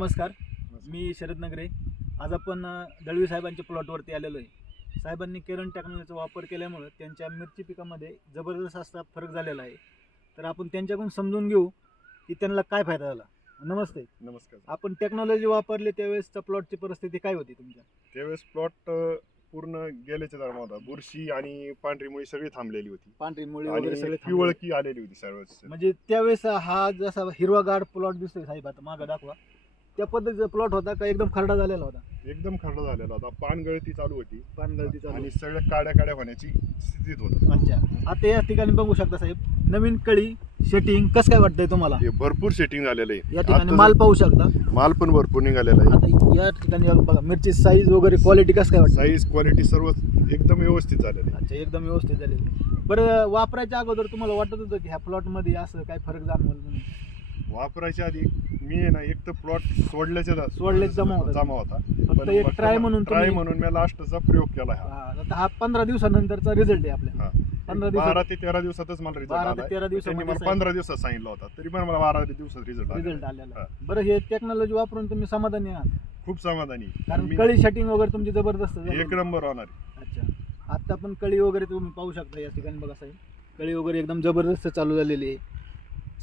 नमस्कार, मी शरद नगरे. आज आपण दळवी साहेबांच्या प्लॉटवरती आलेलो आहे. साहेबांनी केरन टेक्नॉलॉजीचा वापर केल्यामुळे त्यांच्या मिरची पिकामध्ये जबरदस्त असा फरक झालेला आहे. तर आपण त्यांच्याकडून समजून घेऊ की त्यांना काय फायदा झाला. नमस्ते. नमस्कार. आपण टेक्नॉलॉजी वापरली त्यावेळेसच्या प्लॉटची परिस्थिती काय होती तुमच्या? त्यावेळेस प्लॉट पूर्ण गेल्याच्या दरम्यान होता. बुरशी आणि पांढरी मुळी सगळी थांबलेली होती पांढरी मुळी वगैरे आणि सगळे पिवळकी आलेली होती सर्व. म्हणजे त्यावेळेस हा जसा हिरवागार प्लॉट दिसतोय साहेब, आता मागं दाखवा, त्या पद्धतीचा प्लॉट होता का एकदम खरडा झालेला होता? एकदम खरडा झालेला होता. पानगळती चालू होती पानगळती चालू आणि सगळ्या काड्या होण्याची स्थितीत होतं. अच्छा, आता या ठिकाणी बघू शकता साहेब, नवीन कळी सेटिंग कसं काय वाटतंय तुम्हाला? हे भरपूर सेटिंग झालेलं आहे. या ठिकाणी आता माल पाहू शकता, माल पण भरपूर निघालेला आहे. आता या ठिकाणी बघा मिरची साईज वगैरे क्वालिटी कसं काय वाटतं? साईज क्वालिटी सर्व एकदम व्यवस्थित झालेलं आहे. अच्छा, एकदम व्यवस्थित झालेली. बरं, वापरायच्या अगोदर तुम्हाला वाटत होतं की ह्या प्लॉटमध्ये असं काय फरक जाणवलं म्हणून? वापरायच्या आधी मी आहे ना, एक तर प्लॉट सोडलेच जमा होता. फक्त पण एक ट्राय म्हणून ट्राय म्हणून मी लास्टचा प्रयोग केला हा. आता हा 15 दिवसानंतरचा रिझल्ट आहे आपल्या. हा. 12 ते 13 दिवसातच मला रिझल्ट 12 आला. ते 13 दिवसामध्ये मला 15 दिवसात सांगितलं होता, तरी पण मला 12 दिवसात रिझल्ट आलेला. हा. बरं, हे टेक्नॉलॉजी वापरून तुम्ही समाधानी आहात? खूप समाधानी. कारण कळी सेटिंग वगैरे तुमची जबरदस्त झाली. एक नंबर होणार आहे. अच्छा, आता पण कळी वगैरे तुम्ही पाहू शकता या ठिकाणी. बघा साहेब, कळी वगैरे एकदम जबरदस्त चालू झालेली आहे.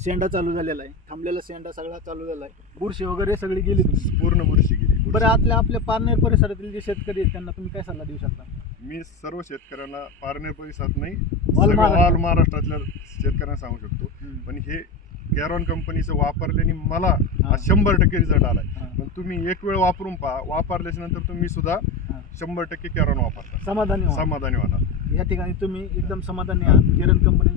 शेंडा चालू झालेला आहे, थांबलेला शेंडा सगळा चालू झाला आहे. बुरशी वगैरे सगळी गेली तुमची. पूर्ण बुरशी गेली. बरं, आपल्या पारनेर परिसरातील जे शेतकरी आहेत त्यांना तुम्ही काय सल्ला देऊ शकता? मी सर्व शेतकऱ्यांना पारनेर परिसरात नाही, ऑल महाराष्ट्रातल्या शेतकऱ्यांना सांगू शकतो. पण हे कॅरॉन कंपनीचं वापरल्याने मला 100% रिझल्ट आलाय. पण तुम्ही एक वेळ वापरून पहा, वापरल्याच्या नंतर तुम्ही सुद्धा 100% कॅरॉन वापरता, समाधानी समाधानी होणार. या ठिकाणी तुम्ही एकदम समाधानी आहात. केरन कंपनी